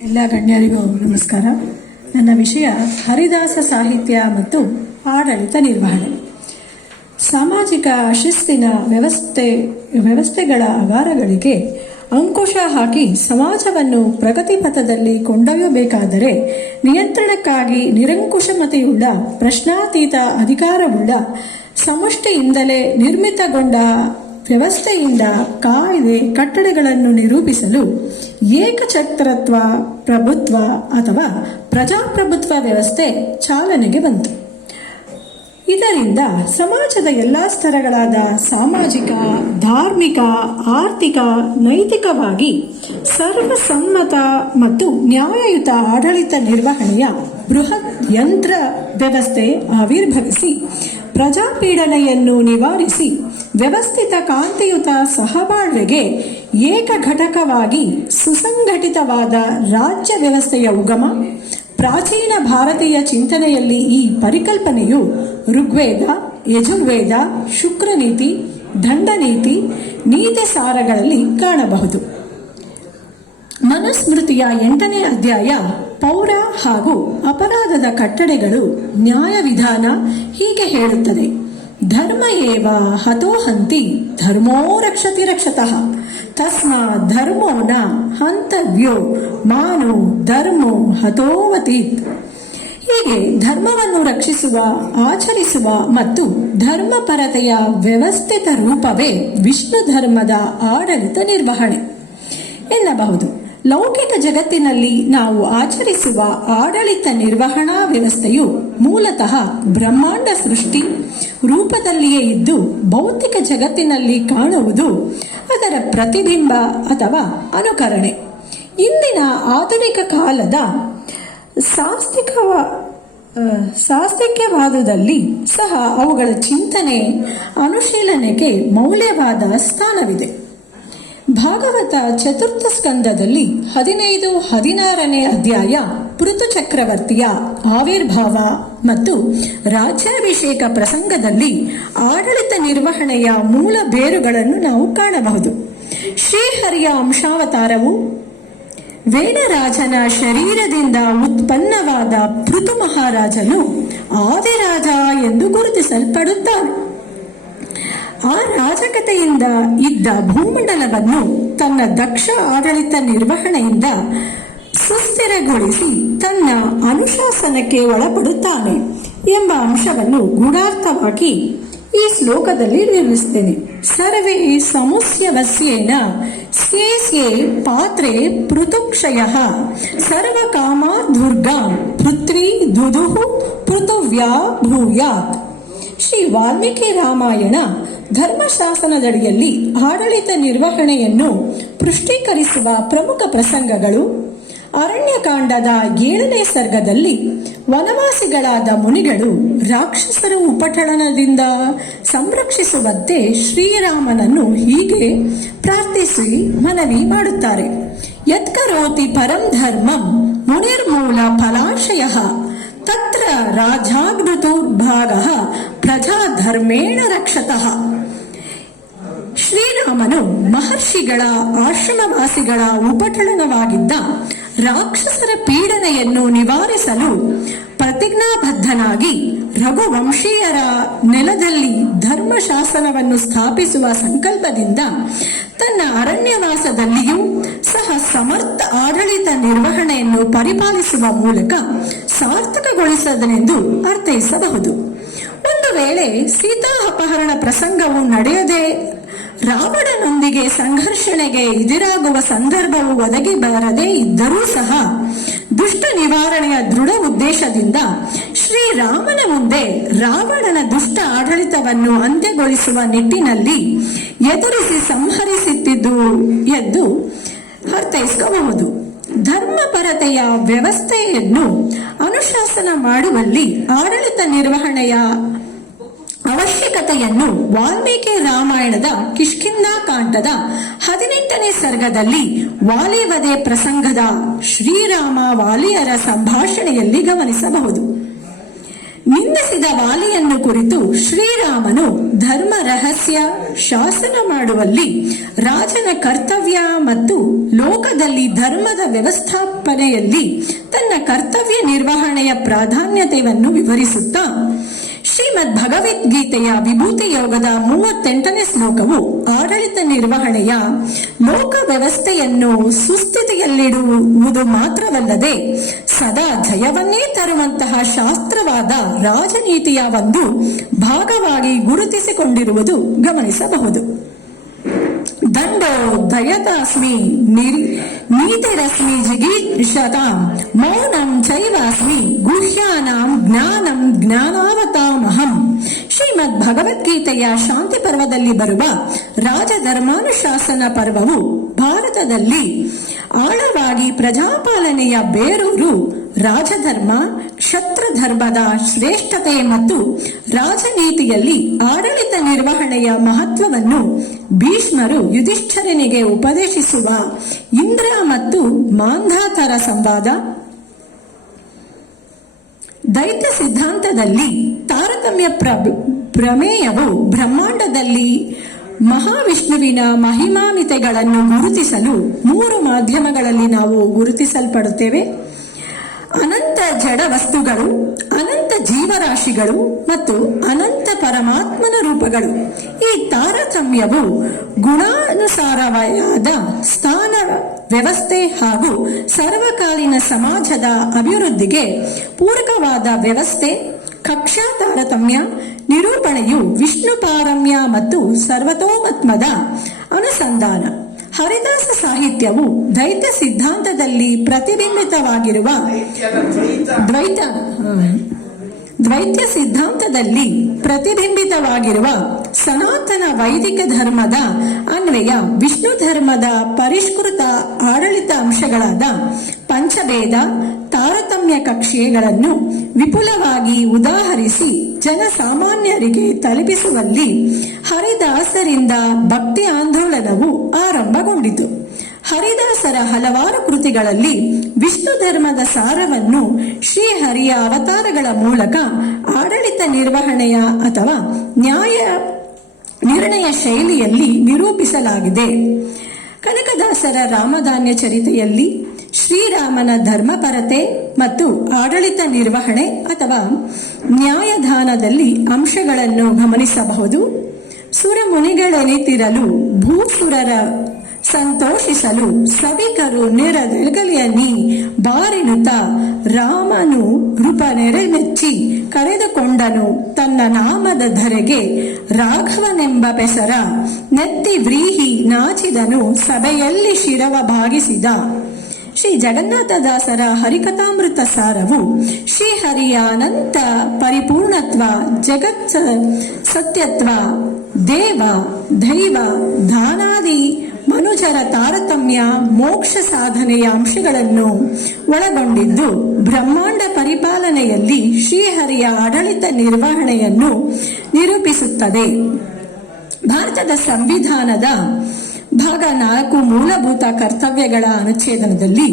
ಎಲ್ಲ ಗಣ್ಯರಿಗೂ ನಮಸ್ಕಾರ. ನನ್ನ ವಿಷಯ ಹರಿದಾಸ ಸಾಹಿತ್ಯ ಮತ್ತು ಆಡಳಿತ ನಿರ್ವಹಣೆ. ಸಾಮಾಜಿಕ ಶಿಸ್ತಿನ ವ್ಯವಸ್ಥೆಗಳ ಅಗಾರಗಳಿಗೆ ಅಂಕುಶ ಹಾಕಿ ಸಮಾಜವನ್ನು ಪ್ರಗತಿ ಪಥದಲ್ಲಿ ಕೊಂಡೊಯ್ಯಬೇಕಾದರೆ ನಿಯಂತ್ರಣಕ್ಕಾಗಿ ನಿರಂಕುಶಮತೆಯುಳ್ಳ ಪ್ರಶ್ನಾತೀತ ಅಧಿಕಾರವುಳ್ಳ ಸಮಷ್ಟಿಯಿಂದಲೇ ನಿರ್ಮಿತಗೊಂಡ ವ್ಯವಸ್ಥೆಯಿಂದ ಕಾಯ್ದೆ ಕಟ್ಟಳೆಗಳನ್ನು ನಿರೂಪಿಸಲು ಏಕಛತ್ರತ್ವ ಪ್ರಭುತ್ವ ಅಥವಾ ಪ್ರಜಾಪ್ರಭುತ್ವ ವ್ಯವಸ್ಥೆ ಚಾಲನೆಗೆ ಬಂತು. ಇದರಿಂದ ಸಮಾಜದ ಎಲ್ಲ ಸ್ತರಗಳಾದ ಸಾಮಾಜಿಕ, ಧಾರ್ಮಿಕ, ಆರ್ಥಿಕ, ನೈತಿಕವಾಗಿ ಸರ್ವಸಮ್ಮತ ಮತ್ತು ನ್ಯಾಯಯುತ ಆಡಳಿತ ನಿರ್ವಹಣೆಯ ಬೃಹತ್ ಯಂತ್ರ ವ್ಯವಸ್ಥೆ ಆವಿರ್ಭವಿಸಿ ಪ್ರಜಾಪೀಡನೆಯನ್ನು ನಿವಾರಿಸಿ ವ್ಯವಸ್ಥಿತ ಕಾಂತಿಯುತ ಸಹಬಾಳ್ವೆಗೆ ಏಕಘಟಕವಾಗಿ ಸುಸಂಘಟಿತವಾದ ರಾಜ್ಯ ವ್ಯವಸ್ಥೆಯ ಉಗಮ. ಪ್ರಾಚೀನ ಭಾರತೀಯ ಚಿಂತನೆಯಲ್ಲಿ ಈ ಪರಿಕಲ್ಪನೆಯು ಋಗ್ವೇದ, ಯಜುರ್ವೇದ, ಶುಕ್ರನೀತಿ, ದಂಡನೀತಿ, ನೀತಿ ಸಾರಗಳಲ್ಲಿ ಕಾಣಬಹುದು. ಮನುಸ್ಮೃತಿಯ 8ನೇ ಅಧ್ಯಾಯ ಪೌರ ಹಾಗೂ ಅಪರಾಧದ ಕಟ್ಟಳೆಗಳು ನ್ಯಾಯ ವಿಧಾನ ಹೀಗೆ ಹೇಳುತ್ತದೆ: ಧರ್ಮ ಏವ ಹತೋಹಂತಿ ಧರ್ಮೋ ರಕ್ಷತಿ ರಕ್ಷತಃ ತಸ್ಮಾತ್ ಧರ್ಮೋ ನ ಹಂತವ್ಯೋ ಮಾನೋ ಧರ್ಮೋ ಹತೋವತೀತ್. ಹೀಗೆ ಧರ್ಮವನ್ನು ರಕ್ಷಿಸುವ, ಆಚರಿಸುವ ಮತ್ತು ಧರ್ಮಪರತೆಯ ವ್ಯವಸ್ಥಿತ ರೂಪವೇ ವಿಷ್ಣು ಧರ್ಮದ ಆಡಳಿತ ನಿರ್ವಹಣೆ ಎನ್ನಬಹುದು. ಲೌಕಿಕ ಜಗತ್ತಿನಲ್ಲಿ ನಾವು ಆಚರಿಸುವ ಆಡಳಿತ ನಿರ್ವಹಣಾ ವ್ಯವಸ್ಥೆಯು ಮೂಲತಃ ಬ್ರಹ್ಮಾಂಡ ಸೃಷ್ಟಿ ರೂಪದಲ್ಲಿಯೇ ಇದ್ದು ಭೌತಿಕ ಜಗತ್ತಿನಲ್ಲಿ ಕಾಣುವುದು ಅದರ ಪ್ರತಿಬಿಂಬ ಅಥವಾ ಅನುಕರಣೆ. ಇಂದಿನ ಆಧುನಿಕ ಕಾಲದ ಸಾಸ್ತಿಕ್ಯವಾದದಲ್ಲಿ ಸಹ ಅವುಗಳ ಚಿಂತನೆ, ಅನುಶೀಲನೆಗೆ ಮೌಲ್ಯವಾದ ಸ್ಥಾನವಿದೆ. ಭಾಗವತ ಚತುರ್ಥ ಸ್ಕಂದದಲ್ಲಿ 15-16ನೇ ಅಧ್ಯಾಯ ಪೃಥು ಚಕ್ರವರ್ತಿಯ ಆವಿರ್ಭಾವ ಮತ್ತು ರಾಜ್ಯಾಭಿಷೇಕ ಪ್ರಸಂಗದಲ್ಲಿ ಆಡಳಿತ ನಿರ್ವಹಣೆಯ ಮೂಲ ಬೇರುಗಳನ್ನು ನಾವು ಕಾಣಬಹುದು. ಶ್ರೀಹರಿಯ ಅಂಶಾವತಾರವು ವೇಣರಾಜನ ಶರೀರದಿಂದ ಉತ್ಪನ್ನವಾದ ಪೃಥು ಮಹಾರಾಜನು ಆದಿರಾಜ ಎಂದು ಗುರುತಿಸಲ್ಪಡುತ್ತಾನೆ. ಆ ರಾಜಕತೆಯಿಂದ ಇದ್ದ ಭೂಮಂಡಲವನ್ನು ತನ್ನ ದಕ್ಷ ಆಡಳಿತ ನಿರ್ವಹಣೆಯಿಂದ ಸುಸ್ಥಿರಗೊಳಿಸಿ ತನ್ನ ಅನುಶಾಸನಕ್ಕೆ ಒಳಪಡುತ್ತಾನೆ ಎಂಬ ಅಂಶವನ್ನು ಗೂಢಾರ್ಥವಾಗಿ ಈ ಶ್ಲೋಕದಲ್ಲಿ ನಿರ್ಮಿಸುತ್ತೇನೆ. ಸರ್ವೇ ಸಮುಸ್ಯವಸ್ಯೇನ ಸ್ಯೇ ಪಾತ್ರೆ ಪೃಥುಕ್ಷಯಃ ಸರ್ವಕಾಮ ದುರ್ಗಾಂ ಪೃಥ್ವಿ ದುದುಃ ಪೃಥುವ್ಯಾ ಭೂಯಾತ್. ಶ್ರೀ ವಾಲ್ಮೀಕಿ ರಾಮಾಯಣ ಧರ್ಮಶಾಸನದಡಿಯಲ್ಲಿ ಆಡಳಿತ ನಿರ್ವಹಣೆಯನ್ನು ಪುಷ್ಟೀಕರಿಸುವ ಪ್ರಮುಖ ಪ್ರಸಂಗಗಳು: ಅರಣ್ಯಕಾಂಡದ 7ನೇ ಸರ್ಗದಲ್ಲಿ ವನವಾಸಿಗಳಾದ ಮುನಿಗಳು ರಾಕ್ಷಸರ ಉಪಟಳನದಿಂದ ಸಂರಕ್ಷಿಸುವಂತೆ ಶ್ರೀರಾಮನನ್ನು ಹೀಗೆ ಪ್ರಾರ್ಥಿಸಿ ಮನವಿ ಮಾಡುತ್ತಾರೆ: ಯತ್ಕರೋತಿ ಪರಂ ಧರ್ಮಂ ಮುನಿರ್ಮೂಲ ಫಲಾಶಯಃ ತತ್ರ ರಾಜಾಗ್ನುತುರ್ಭಾಗಃ ಪ್ರಜಾ ಧರ್ಮೇಣ ರಕ್ಷತಃ. ಶ್ರೀರಾಮನು ಮಹರ್ಷಿಗಳ ಆಶ್ರಮವಾಸಿಗಳ ಉಪಟಳನವಾಗಿದ್ದ ರಾಕ್ಷಸರ ಪೀಡನೆಯನ್ನು ನಿವಾರಿಸಲು ಪ್ರತಿಜ್ಞಾಬದ್ಧನಾಗಿ ರಘುವಂಶೀಯರ ನೆಲದಲ್ಲಿ ಧರ್ಮಶಾಸನವನ್ನು ಸ್ಥಾಪಿಸುವ ಸಂಕಲ್ಪದಿಂದ ತನ್ನ ಅರಣ್ಯವಾಸದಲ್ಲಿಯೂ ಸಹ ಸಮರ್ಥ ಆಡಳಿತ ನಿರ್ವಹಣೆಯನ್ನು ಪರಿಪಾಲಿಸುವ ಮೂಲಕ ಸಾರ್ಥಕಗೊಳಿಸದನೆಂದು ಅರ್ಥೈಸಬಹುದು. ಒಂದು ವೇಳೆ ಸೀತಾ ಅಪಹರಣ ಪ್ರಸಂಗವು ನಡೆಯದೆ ರಾವಣನೊಂದಿಗೆ ಸಂಘರ್ಷಣೆಗೆ ಎದುರಾಗುವ ಸಂದರ್ಭವು ಒದಗಿ ಬರದೇ ಇದ್ದರೂ ಸಹ ದುಷ್ಟ ನಿವಾರಣೆಯ ದೃಢ ಉದ್ದೇಶದಿಂದ ಶ್ರೀರಾಮನ ಮುಂದೆ ರಾವಣನ ದುಷ್ಟ ಆಡಳಿತವನ್ನು ಅಂತ್ಯಗೊಳಿಸುವ ನಿಟ್ಟಿನಲ್ಲಿ ಎದುರಿಸಿ ಸಂಹರಿಸುತ್ತಿದ್ದು ಎಂದು ಅರ್ಥೈಸಬಹುದು. ಧರ್ಮಪರತೆಯ ವ್ಯವಸ್ಥೆಯನ್ನು ಅನುಶಾಸನ ಮಾಡುವಲ್ಲಿ ಆಡಳಿತ ನಿರ್ವಹಣೆಯ ಅವಶ್ಯಕತೆಯನ್ನು ವಾಲ್ಮೀಕಿ ರಾಮಾಯಣದ ಕಿಷ್ಕಿಂಧಾಕಾಂಡದ 18ನೇ ಸರ್ಗದಲ್ಲಿ ವಾಲಿವಧೆ ಪ್ರಸಂಗದ ಶ್ರೀರಾಮ ವಾಲಿಯರ ಸಂಭಾಷಣೆಯಲ್ಲಿ ಗಮನಿಸಬಹುದು. ನಿಂದಿಸಿದ ವಾಲಿಯನ್ನು ಕುರಿತು ಶ್ರೀರಾಮನು ಧರ್ಮ ರಹಸ್ಯ ಶಾಸನ ಮಾಡುವಲ್ಲಿ ರಾಜನ ಕರ್ತವ್ಯ ಮತ್ತು ಲೋಕದಲ್ಲಿ ಧರ್ಮದ ವ್ಯವಸ್ಥಾಪನೆಯಲ್ಲಿ ತನ್ನ ಕರ್ತವ್ಯ ನಿರ್ವಹಣೆಯ ಪ್ರಾಧಾನ್ಯತೆಯನ್ನು ವಿವರಿಸುತ್ತಾ ಶ್ರೀಮದ್ ಭಗವದ್ಗೀತೆಯ ವಿಭೂತಿ ಯೋಗದ 38ನೇ ಶ್ಲೋಕವು ಆಡಳಿತ ನಿರ್ವಹಣೆಯ ಲೋಕ ವ್ಯವಸ್ಥೆಯನ್ನು ಸುಸ್ಥಿತಿಯಲ್ಲಿಡುವುದು ಮಾತ್ರವಲ್ಲದೆ ಸದಾ ಜಯವನ್ನೇ ತರುವಂತಹ ಶಾಸ್ತ್ರವಾದ ರಾಜನೀತಿಯ ಒಂದು ಭಾಗವಾಗಿ ಗುರುತಿಸಿಕೊಂಡಿರುವುದು ಗಮನಿಸಬಹುದು. ದಂಡೋ ದಯತಾಸ್ಮಿ ನೀತಿರಸ್ಮಿ ಜಿಗೀಷತಾಂ ಮೌನಂ ಚೈವಾಸ್ಮಿ ಗುಹ್ಯಾನಾಂ ಜ್ಞಾನಂ ಜ್ಞಾನಾವತಾಮಹಂ. ಶ್ರೀಮದ್ ಭಗವದ್ಗೀತೆಯ ಶಾಂತಿ ಪರ್ವದಲ್ಲಿ ಬರುವ ರಾಜಧರ್ಮಾನುಶಾಸನ ಪರ್ವವು ಭಾರತದಲ್ಲಿ ಆಳವಾಗಿ ಪ್ರಜಾಪಾಲನೆಯ ಬೇರೂರು ರಾಜಧರ್ಮ, ಕ್ಷತ್ರಧರ್ಮದ ಶ್ರೇಷ್ಠತೆ ಮತ್ತು ರಾಜನೀತಿಯಲ್ಲಿ ಆಡಳಿತ ನಿರ್ವಹಣೆಯ ಮಹತ್ವವನ್ನು ಭೀಷ್ಮರು ಯುಧಿಷ್ಠಿರನಿಗೆ ಉಪದೇಶಿಸುವ ಇಂದ್ರ ಮತ್ತು ಮಾಂಧಾತರ ಸಂವಾದ, ದೈತ್ಯ ಸಿದ್ಧಾಂತದಲ್ಲಿ ತಾರತಮ್ಯ ಪ್ರಮೇಯವು ಬ್ರಹ್ಮಾಂಡದಲ್ಲಿ ಮಹಾವಿಷ್ಣುವಿನ ಮಹಿಮಾಮಿತೆಗಳನ್ನು ಗುರುತಿಸಲು 3 ಮಾಧ್ಯಮಗಳಲ್ಲಿ ನಾವು ಗುರುತಿಸಲ್ಪಡುತ್ತೇವೆ: ಅನಂತ ಜಡ ವಸ್ತುಗಳು, ಅನಂತ ಜೀವರಾಶಿಗಳು ಮತ್ತು ಅನಂತ ಪರಮಾತ್ಮನ ರೂಪಗಳು. ಈ ತಾರತಮ್ಯವು ಗುಣಾನುಸಾರವಾದ ಸ್ಥಾನ ವ್ಯವಸ್ಥೆ ಹಾಗೂ ಸರ್ವಕಾಲೀನ ಸಮಾಜದ ಅಭಿವೃದ್ಧಿಗೆ ಪೂರಕವಾದ ವ್ಯವಸ್ಥೆ. ಕಕ್ಷಾ ತಾರತಮ್ಯ ನಿರೂಪಣೆಯು ವಿಷ್ಣು ಪಾರಮ್ಯ ಮತ್ತು ಸರ್ವತೋಮತ್ಮದ ಅನುಸಂಧಾನ. ಹರಿದಾಸ ಸಾಹಿತ್ಯವು ದ್ವೈತ ಸಿದ್ಧಾಂತದಲ್ಲಿ ಪ್ರತಿಬಿಂಬಿತವಾಗಿರುವ ದ್ವೈತ ಸಿದ್ಧಾಂತದಲ್ಲಿ ಪ್ರತಿಬಿಂಬಿತವಾಗಿರುವ ಸನಾತನ ವೈದಿಕ ಧರ್ಮದ ಅನ್ವಯ ವಿಷ್ಣು ಧರ್ಮದ ಪರಿಷ್ಕೃತ ಆಡಳಿತ ಅಂಶಗಳಾದ ಪಂಚಭೇದ, ತಾರತಮ್ಯ ಕಕ್ಷೆಗಳನ್ನು ವಿಪುಲವಾಗಿ ಉದಾಹರಿಸಿ ಜನಸಾಮಾನ್ಯರಿಗೆ ತಲುಪಿಸುವಲ್ಲಿ ಹರಿದಾಸರಿಂದ ಭಕ್ತಿ ಆಂದೋಲನವು ಆರಂಭಗೊಂಡಿತು. ಹರಿದಾಸರ ಹಲವಾರು ಕೃತಿಗಳಲ್ಲಿ ವಿಷ್ಣು ಧರ್ಮದ ಸಾರವನ್ನು ಶ್ರೀಹರಿಯ ಅವತಾರಗಳ ಮೂಲಕ ಆಡಳಿತ ನಿರ್ವಹಣೆಯ ಅಥವಾ ನಿರ್ಣಯ ಶೈಲಿಯಲ್ಲಿ ನಿರೂಪಿಸಲಾಗಿದೆ. ಕನಕದಾಸರ ರಾಮಧಾನ್ಯ ಚರಿತೆಯಲ್ಲಿ ಶ್ರೀರಾಮನ ಧರ್ಮಪರತೆ ಮತ್ತು ಆಡಳಿತ ನಿರ್ವಹಣೆ ಅಥವಾ ನ್ಯಾಯದಾನದಲ್ಲಿ ಅಂಶಗಳನ್ನು ಗಮನಿಸಬಹುದು. ಸುರಮುನಿಗಳೆನಿತಿರಲು ಭೂಸುರರ ಸಂತೋಷಿಸಲು ಸಭಿಕರು ನೆರದೆಗಲಿಯನಿ ಬಾರಿನುತ ರಾಮನು ನೃಪ ನೆರೆಮೆಚ್ಚಿ ಕರೆದುಕೊಂಡನು ತನ್ನ ನಾಮದ ಧರೆಗೆ ರಾಘವನೆಂಬ ಪೆಸರ ನೆತ್ತಿ ವ್ರೀಹಿ ನಾಚಿದನು ಸಭೆಯಲ್ಲಿ ಶಿರವ ಭಾಗಿಸಿದ. ಶ್ರೀ ಜಗನ್ನಾಥದಾಸರ ಹರಿಕಥಾಮೃತ ಸಾರವು ಶ್ರೀಹರಿಯ ಅನಂತ ಪರಿಪೂರ್ಣತ್ವ, ಜಗತ್ ಸತ್ಯತ್ವ, ದೇವ ದೈವ ದಾನಾದಿ ಮನುಜರ ತಾರತಮ್ಯ, ಮೋಕ್ಷ ಸಾಧನೆಯ ಅಂಶಗಳನ್ನು ಒಳಗೊಂಡಿದ್ದು ಬ್ರಹ್ಮಾಂಡ ಪರಿಪಾಲನೆಯಲ್ಲಿ ಶ್ರೀಹರಿಯ ಆಡಳಿತ ನಿರ್ವಹಣೆಯನ್ನು ನಿರೂಪಿಸುತ್ತದೆ. ಭಾರತದ ಸಂವಿಧಾನದ ಭಾಗ 4 ಮೂಲಭೂತ ಕರ್ತವ್ಯಗಳ ಅನುಚ್ಛೇದನದಲ್ಲಿ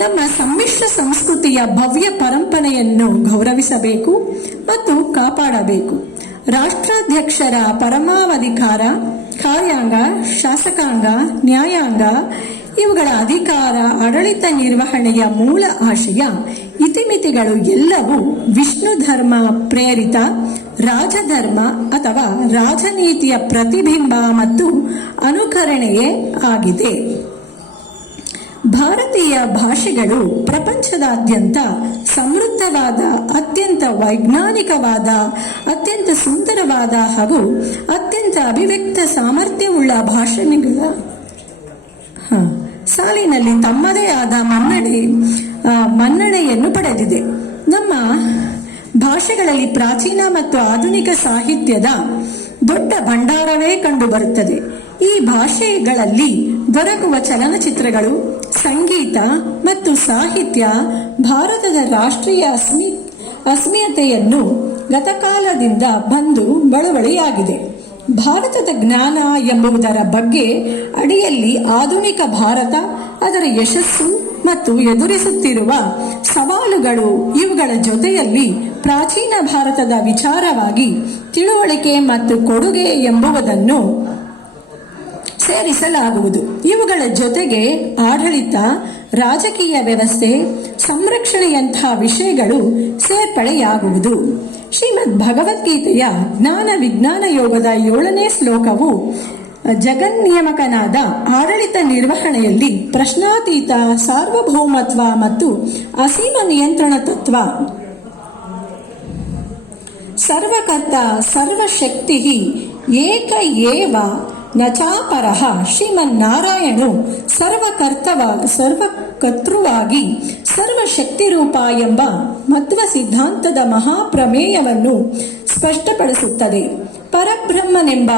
ನಮ್ಮ ಸಮ್ಮಿಶ್ರ ಸಂಸ್ಕೃತಿಯ ಭವ್ಯ ಪರಂಪರೆಯನ್ನು ಗೌರವಿಸಬೇಕು ಮತ್ತು ಕಾಪಾಡಬೇಕು. ರಾಷ್ಟ್ರಾಧ್ಯಕ್ಷರ ಪರಮಾವಧಿಕಾರ, ಕಾರ್ಯಾಂಗ, ಶಾಸಕಾಂಗ, ನ್ಯಾಯಾಂಗ ಇವುಗಳ ಅಧಿಕಾರ, ಆಡಳಿತ ನಿರ್ವಹಣೆಯ ಮೂಲ ಆಶಯ, ಇತಿಮಿತಿಗಳು ಎಲ್ಲವೂ ವಿಷ್ಣು ಧರ್ಮ ಪ್ರೇರಿತ ರಾಜಧರ್ಮ ಅಥವಾ ರಾಜನೀತಿಯ ಪ್ರತಿಬಿಂಬ ಮತ್ತು ಅನುಕರಣೆಯೇ ಆಗಿದೆ. ಭಾರತೀಯ ಭಾಷೆಗಳು ಪ್ರಪಂಚದಾದ್ಯಂತ ಸಮೃದ್ಧವಾದ, ಅತ್ಯಂತ ವೈಜ್ಞಾನಿಕವಾದ, ಅತ್ಯಂತ ಸುಂದರವಾದ ಹಾಗೂ ಅತ್ಯಂತ ಅಭಿವ್ಯಕ್ತ ಸಾಮರ್ಥ್ಯವುಳ್ಳ ಭಾಷೆಗಳ ಸಾಲಿನಲ್ಲಿ ತಮ್ಮದೇ ಆದ ಮನ್ನಣೆಯನ್ನು ಪಡೆದಿದೆ. ನಮ್ಮ ಭಾಷೆಗಳಲ್ಲಿ ಪ್ರಾಚೀನ ಮತ್ತು ಆಧುನಿಕ ಸಾಹಿತ್ಯದ ದೊಡ್ಡ ಭಂಡಾರವೇ ಕಂಡುಬರುತ್ತದೆ. ಈ ಭಾಷೆಗಳಲ್ಲಿ ದೊರಕುವ ಚಲನಚಿತ್ರಗಳು, ಸಂಗೀತ ಮತ್ತು ಸಾಹಿತ್ಯ ಭಾರತದ ರಾಷ್ಟ್ರೀಯ ಅಸ್ಮಿತೆಯನ್ನು ಗತಕಾಲದಿಂದ ಬಂದು ಬಳುವಳಿಯಾಗಿದೆ. ಭಾರತದ ಜ್ಞಾನ ಎಂಬುದರ ಬಗ್ಗೆ ಅಡಿಯಲ್ಲಿ ಆಧುನಿಕ ಭಾರತ, ಅದರ ಯಶಸ್ಸು ಮತ್ತು ಎದುರಿಸುತ್ತಿರುವ ಸವಾಲುಗಳು, ಇವುಗಳ ಜೊತೆಯಲ್ಲಿ ಪ್ರಾಚೀನ ಭಾರತದ ವಿಚಾರವಾಗಿ ತಿಳುವಳಿಕೆ ಮತ್ತು ಕೊಡುಗೆ ಎಂಬುವುದನ್ನು ಸೇರಿಸಲಾಗುವುದು. ಇವುಗಳ ಜೊತೆಗೆ ಆಡಳಿತ, ರಾಜಕೀಯ ವ್ಯವಸ್ಥೆ, ಸಂರಕ್ಷಣೆಯಂತಹ ವಿಷಯಗಳು ಸೇರ್ಪಡೆಯಾಗುವುದು. ಶ್ರೀಮದ್ ಭಗವದ್ಗೀತೆಯ ಜ್ಞಾನ ವಿಜ್ಞಾನ ಯೋಗದ 7ನೇ ಶ್ಲೋಕವು ಜಗನ್ನಿಯಮಕನಾದ ಆಡಳಿತ ನಿರ್ವಹಣೆಯಲ್ಲಿ ಪ್ರಶ್ನಾತೀತ ಸಾರ್ವಭೌಮತ್ವ ಮತ್ತು ಅಸೀಮ ನಿಯಂತ್ರಣ ತತ್ವ, ಸರ್ವಕರ್ತ ಸರ್ವಶಕ್ತಿ ಏಕ ಏವ ನಚಾಪರಃ, ಶ್ರೀಮನ್ನಾರಾಯಣನು ಸರ್ವಕರ್ತೃವಾಗಿ ಸರ್ವಶಕ್ತಿರೂಪ ಎಂಬ ಮಧ್ವ ಸಿದ್ಧಾಂತದ ಮಹಾಪ್ರಮೇಯವನ್ನು ಸ್ಪಷ್ಟಪಡಿಸುತ್ತದೆ. ಪರಬ್ರಹ್ಮನೆಂಬ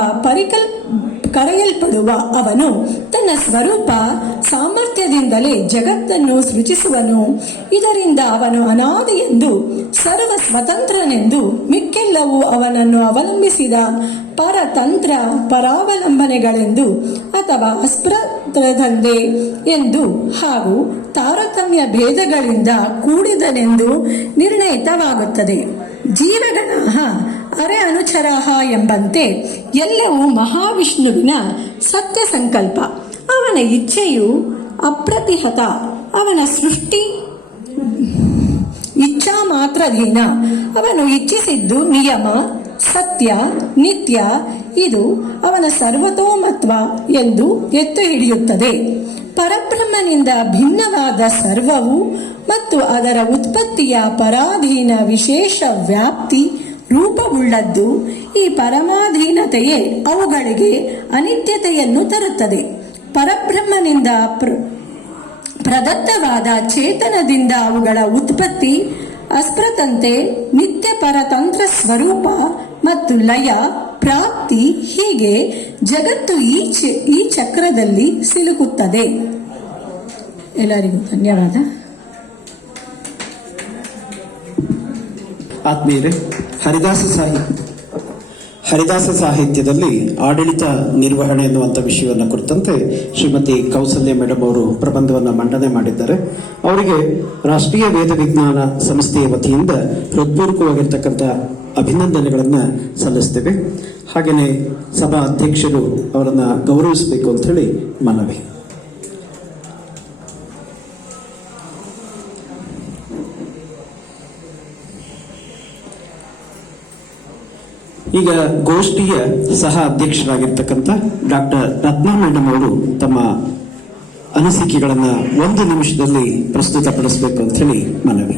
ಕರೆಯಲ್ಪಡುವ ಅವನು ತನ್ನ ಸ್ವರೂಪ ಸಾಮರ್ಥ್ಯದಿಂದಲೇ ಜಗತ್ತನ್ನು ಸೃಜಿಸುವನು. ಇದರಿಂದ ಅವನು ಅನಾದಿಯೆಂದು, ಸರ್ವ ಸ್ವತಂತ್ರನೆಂದು, ಮಿಕ್ಕೆಲ್ಲವೂ ಅವನನ್ನು ಅವಲಂಬಿಸಿದ ಪರತಂತ್ರ ಪರಾವಲಂಬನೆಗಳೆಂದು ಅಥವಾ ಅಸ್ಪೃತದಂದೆ ಎಂದು ಹಾಗೂ ತಾರತಮ್ಯ ಭೇದಗಳಿಂದ ಕೂಡಿದನೆಂದು ನಿರ್ಣಯಿತವಾಗುತ್ತದೆ. ಜೀವಗಣಃ ಅರೆ ಅನುಚರಃ ಎಂಬಂತೆ ಎಲ್ಲವೂ ಮಹಾವಿಷ್ಣುವಿನ ಸತ್ಯ ಸಂಕಲ್ಪ. ಅವನ ಇಚ್ಛೆಯು ಅಪ್ರತಿಹತ. ಅವನ ಸೃಷ್ಟಿ ಇಚ್ಛಾ ಮಾತ್ರಧೀನ. ಅವನು ಇಚ್ಛಿಸಿದ್ದು ನಿಯಮ, ಸತ್ಯ, ನಿತ್ಯ. ಇದು ಅವನ ಸರ್ವತೋಮತ್ವ ಎಂದು ಎತ್ತು ಹಿಡಿಯುತ್ತದೆ. ಪರಬ್ರಹ್ಮನಿಂದ ಭಿನ್ನವಾದ ಸರ್ವವು ಮತ್ತು ಅದರ ಉತ್ಪತ್ತಿಯ ಪರಾಧೀನ ವಿಶೇಷ ವ್ಯಾಪ್ತಿ ರೂಪವುಳ್ಳದ್ದು. ಈ ಪರಮಾಧೀನತೆಯೇ ಅವುಗಳಿಗೆ ಅನಿತ್ಯತೆಯನ್ನು ತರುತ್ತದೆ. ಪರಬ್ರಹ್ಮನಿಂದ ಪ್ರದತ್ತವಾದ ಚೇತನದಿಂದ ಅವುಗಳ ಉತ್ಪತ್ತಿ, ಅಸ್ಪೃತಂತೆ, ನಿತ್ಯ ಪರತಂತ್ರ ಸ್ವರೂಪ ಮತ್ತು ಲಯ, ಪ್ರಾಪ್ತಿ, ಹೀಗೆ ಜಗತ್ತು ಈ ಚಕ್ರದಲ್ಲಿ ಸಿಲುಕುತ್ತದೆ. ಎಲ್ಲರಿಗೂ ಧನ್ಯವಾದ. ಆತ್ಮೀಯರೇ, ಹರಿದಾಸ ಸಾಹಿತ್ಯದಲ್ಲಿ ಆಡಳಿತ ನಿರ್ವಹಣೆ ಎನ್ನುವಂಥ ವಿಷಯವನ್ನು ಕುರಿತಂತೆ ಶ್ರೀಮತಿ ಕೌಸಲ್ಯ ಮೇಡಮ್ ಅವರು ಪ್ರಬಂಧವನ್ನು ಮಂಡನೆ ಮಾಡಿದ್ದಾರೆ. ಅವರಿಗೆ ರಾಷ್ಟ್ರೀಯ ವೇದ ವಿಜ್ಞಾನ ಸಂಸ್ಥೆಯ ವತಿಯಿಂದ ಹೃತ್ಪೂರ್ವಕವಾಗಿರ್ತಕ್ಕಂಥ ಅಭಿನಂದನೆಗಳನ್ನು ಸಲ್ಲಿಸ್ತೇವೆ. ಹಾಗೆಯೇ ಸಭಾ ಅಧ್ಯಕ್ಷರು ಅವರನ್ನು ಗೌರವಿಸಬೇಕು ಅಂತ ಹೇಳಿ ಮನವಿ. ಈಗ ಗೋಷ್ಠಿಯ ಸಹ ಅಧ್ಯಕ್ಷರಾಗಿರ್ತಕ್ಕಂಥ ಡಾಕ್ಟರ್ ರತ್ನಾ ಮೇಡಮ್ ಅವರು ತಮ್ಮ ಅನಿಸಿಕೆಗಳನ್ನು 1 ನಿಮಿಷದಲ್ಲಿ ಪ್ರಸ್ತುತಪಡಿಸಬೇಕು ಅಂತ ಹೇಳಿ ಮನವಿ.